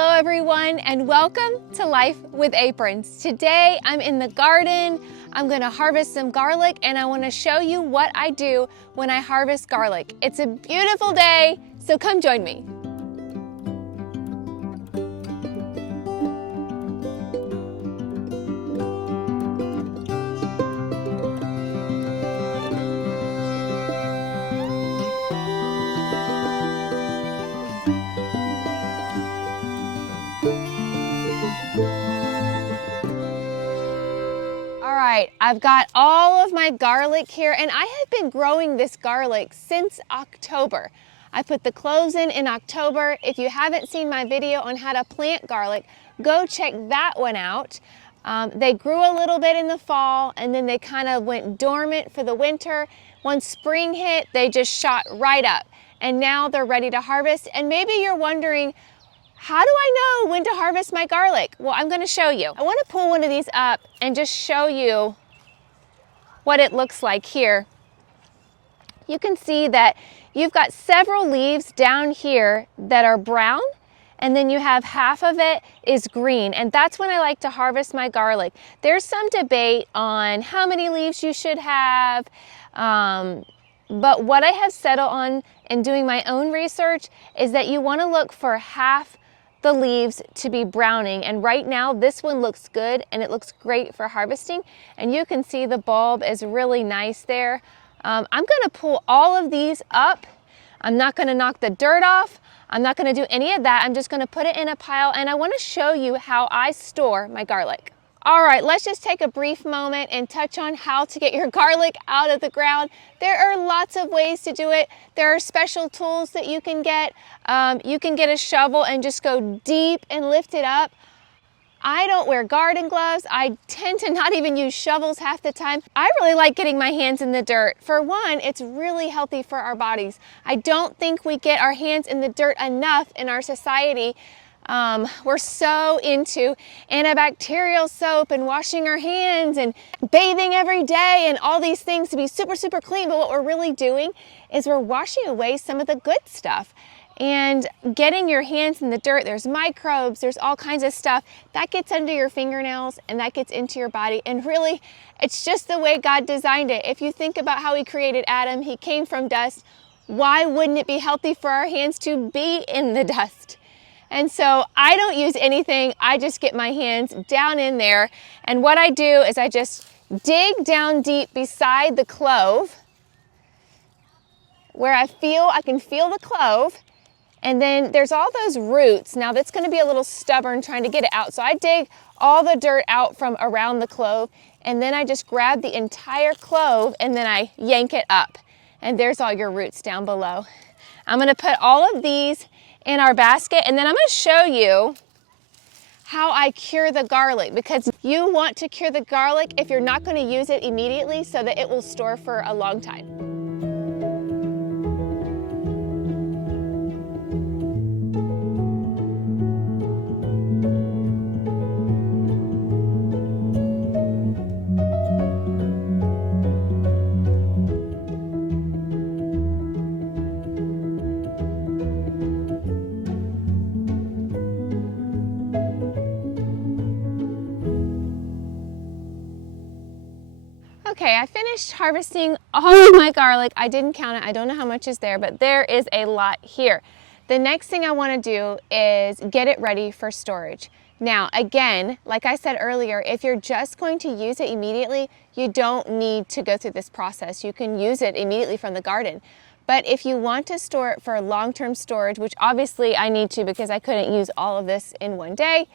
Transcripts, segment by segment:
Hello everyone and welcome to Life with Aprons. Today I'm in the garden. I'm going to harvest some garlic and I want to show you what I do when I harvest garlic. It's a beautiful day, so come join me. I've got all of my garlic here and I have been growing this garlic since October. I put the cloves in October. If you haven't seen my video on how to plant garlic, go check that one out. They grew a little bit in the fall and then they kind of went dormant for the winter. Once spring hit, they just shot right up and now they're ready to harvest. And maybe you're wondering, how do I know when to harvest my garlic? Well, I'm going to show you. I want to pull one of these up and just show you what it looks like here. You can see that you've got several leaves down here that are brown, and then you have half of it is green, and that's when I like to harvest my garlic. There's some debate on how many leaves you should have, but what I have settled on in doing my own research is that you want to look for half the leaves to be browning, and right now this one looks good and it looks great for harvesting, and you can see the bulb is really nice there. I'm going to pull all of these up. I'm not going to knock the dirt off. I'm not going to do any of that. I'm just going to put it in a pile, and I want to show you how I store my garlic. All right, let's just take a brief moment and touch on how to get your garlic out of the ground. There are lots of ways to do it. There are special tools that you can get. You can get a shovel and just go deep and lift it up. I don't wear garden gloves. I tend to not even use shovels half the time. I really like getting my hands in the dirt. For one, it's really healthy for our bodies. I don't think we get our hands in the dirt enough in our society. We're so into antibacterial soap and washing our hands and bathing every day and all these things to be super, super clean. But what we're really doing is we're washing away some of the good stuff. And getting your hands in the dirt, there's microbes, there's all kinds of stuff that gets under your fingernails and that gets into your body. And really, it's just the way God designed it. If you think about how He created Adam, he came from dust. Why wouldn't it be healthy for our hands to be in the dust? And so I don't use anything. I just get my hands down in there. And what I do is I just dig down deep beside the clove where I can feel the clove. And then there's all those roots. Now that's going to be a little stubborn trying to get it out. So I dig all the dirt out from around the clove, and then I just grab the entire clove and then I yank it up. And there's all your roots down below. I'm going to put all of these in our basket, and then I'm going to show you how I cure the garlic, because you want to cure the garlic if you're not going to use it immediately so that it will store for a long time. Okay, I finished harvesting all of my garlic. I didn't count it. I don't know how much is there, but there is a lot here. The next thing I want to do is get it ready for storage. Now, again, like I said earlier, if you're just going to use it immediately, you don't need to go through this process. You can use it immediately from the garden. But if you want to store it for long-term storage, which obviously I need to because I couldn't use all of this in one day,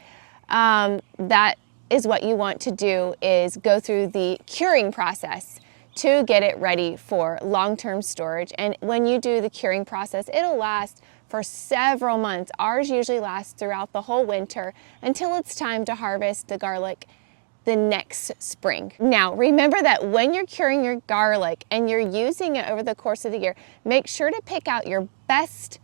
that is what you want to do, is go through the curing process to get it ready for long-term storage. And when you do the curing process, it'll last for several months. Ours usually lasts throughout the whole winter until it's time to harvest the garlic the next spring. Now, remember that when you're curing your garlic and you're using it over the course of the year, make sure to pick out your best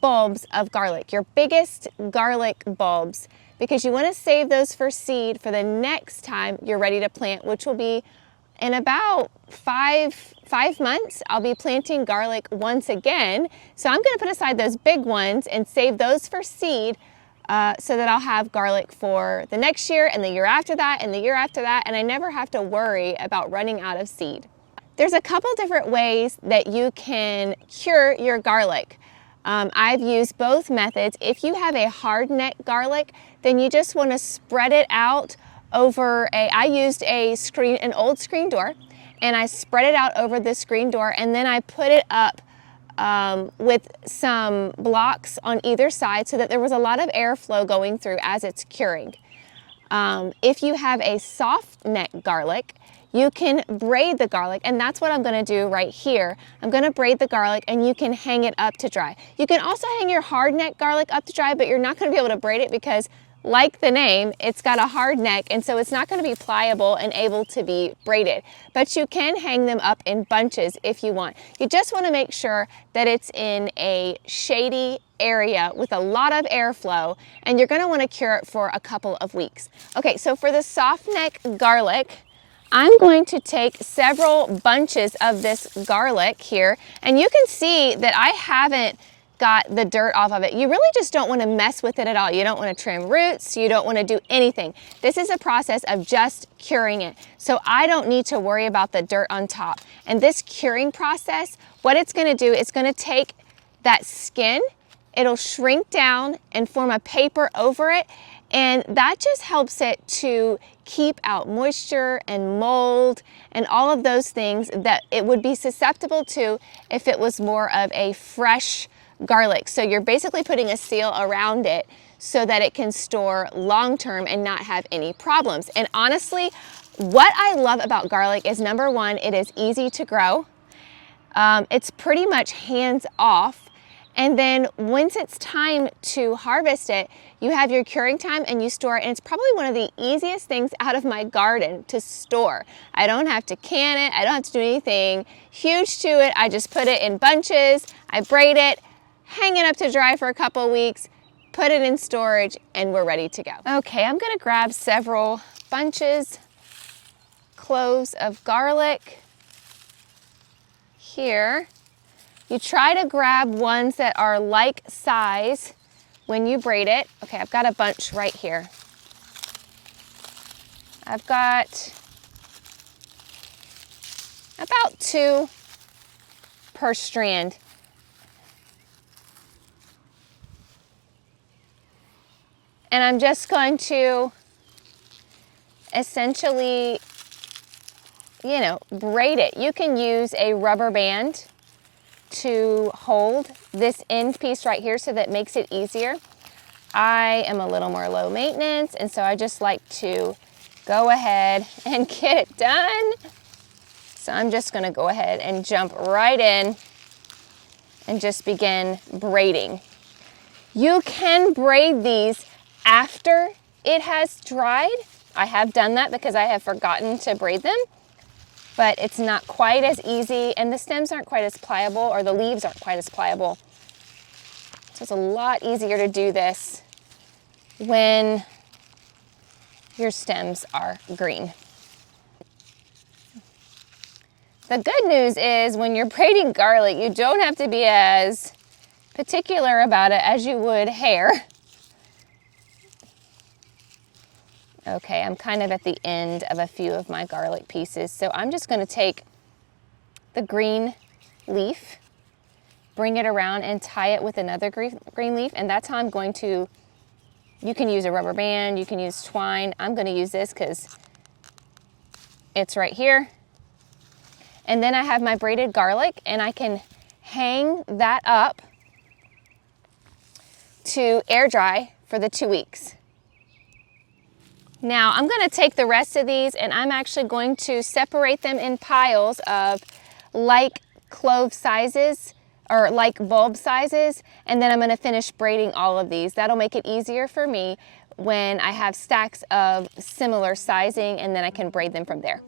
bulbs of garlic, your biggest garlic bulbs, because you want to save those for seed for the next time you're ready to plant, which will be in about five months. I'll be planting garlic once again. So I'm going to put aside those big ones and save those for seed so that I'll have garlic for the next year and the year after that and the year after that, and I never have to worry about running out of seed. There's a couple different ways that you can cure your garlic. I've used both methods. If you have a hard neck garlic, then you just want to spread it out over I used an old screen door, and I spread it out over the screen door, and then I put it up with some blocks on either side so that there was a lot of airflow going through as it's curing. If you have a soft neck garlic, you can braid the garlic, and that's what I'm gonna do right here. I'm gonna braid the garlic, and you can hang it up to dry. You can also hang your hard neck garlic up to dry, but you're not gonna be able to braid it because, like the name, it's got a hard neck, and so it's not gonna be pliable and able to be braided. But you can hang them up in bunches if you want. You just wanna make sure that it's in a shady area with a lot of airflow, and you're gonna wanna cure it for a couple of weeks. Okay, so for the soft neck garlic, I'm going to take several bunches of this garlic here, and you can see that I haven't got the dirt off of it. You really just don't want to mess with it at all. You don't want to trim roots. You don't want to do anything. This is a process of just curing it. So I don't need to worry about the dirt on top. And this curing process, what it's going to do, it's going to take that skin, it'll shrink down and form a paper over it, and that just helps it to keep out moisture and mold and all of those things that it would be susceptible to if it was more of a fresh garlic. So you're basically putting a seal around it so that it can store long term and not have any problems. And honestly, what I love about garlic is, number one, it is easy to grow. It's pretty much hands off. And then once it's time to harvest it, you have your curing time and you store it, and it's probably one of the easiest things out of my garden to store. I don't have to can it, I don't have to do anything huge to it. I just put it in bunches, I braid it, hang it up to dry for a couple weeks, put it in storage, and we're ready to go. Okay, I'm gonna grab several bunches, cloves of garlic here. You try to grab ones that are like size when you braid it. Okay, I've got a bunch right here. I've got about 2 per strand. And I'm just going to essentially, braid it. You can use a rubber band to hold this end piece right here so that makes it easier. I am a little more low maintenance, and so I just like to go ahead and get it done. So I'm just gonna go ahead and jump right in and just begin braiding. You can braid these after it has dried. I have done that because I have forgotten to braid them, but it's not quite as easy, and the stems aren't quite as pliable, or the leaves aren't quite as pliable. So it's a lot easier to do this when your stems are green. The good news is when you're braiding garlic, you don't have to be as particular about it as you would hair. Okay, I'm kind of at the end of a few of my garlic pieces, so I'm just gonna take the green leaf, bring it around and tie it with another green leaf, and that's how I'm going to, you can use a rubber band, you can use twine. I'm gonna use this because it's right here. And then I have my braided garlic, and I can hang that up to air dry for the 2 weeks. Now I'm gonna take the rest of these, and I'm actually going to separate them in piles of like clove sizes or like bulb sizes, and then I'm gonna finish braiding all of these. That'll make it easier for me when I have stacks of similar sizing, and then I can braid them from there.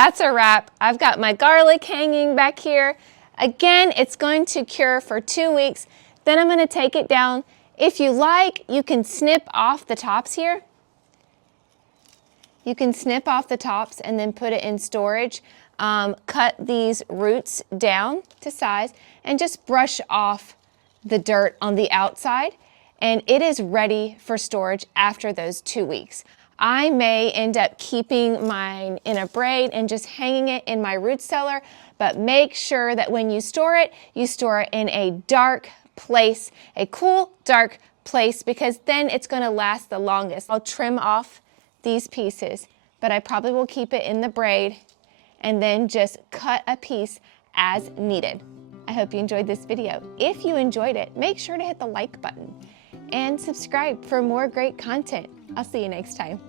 that's a wrap. I've got my garlic hanging back here. Again, it's going to cure for 2 weeks. Then I'm gonna take it down. If you like, you can snip off the tops here. You can snip off the tops and then put it in storage. Cut these roots down to size and just brush off the dirt on the outside, and it is ready for storage after those 2 weeks. I may end up keeping mine in a braid and just hanging it in my root cellar, but make sure that when you store it in a dark place, a cool, dark place, because then it's gonna last the longest. I'll trim off these pieces, but I probably will keep it in the braid and then just cut a piece as needed. I hope you enjoyed this video. If you enjoyed it, make sure to hit the like button and subscribe for more great content. I'll see you next time.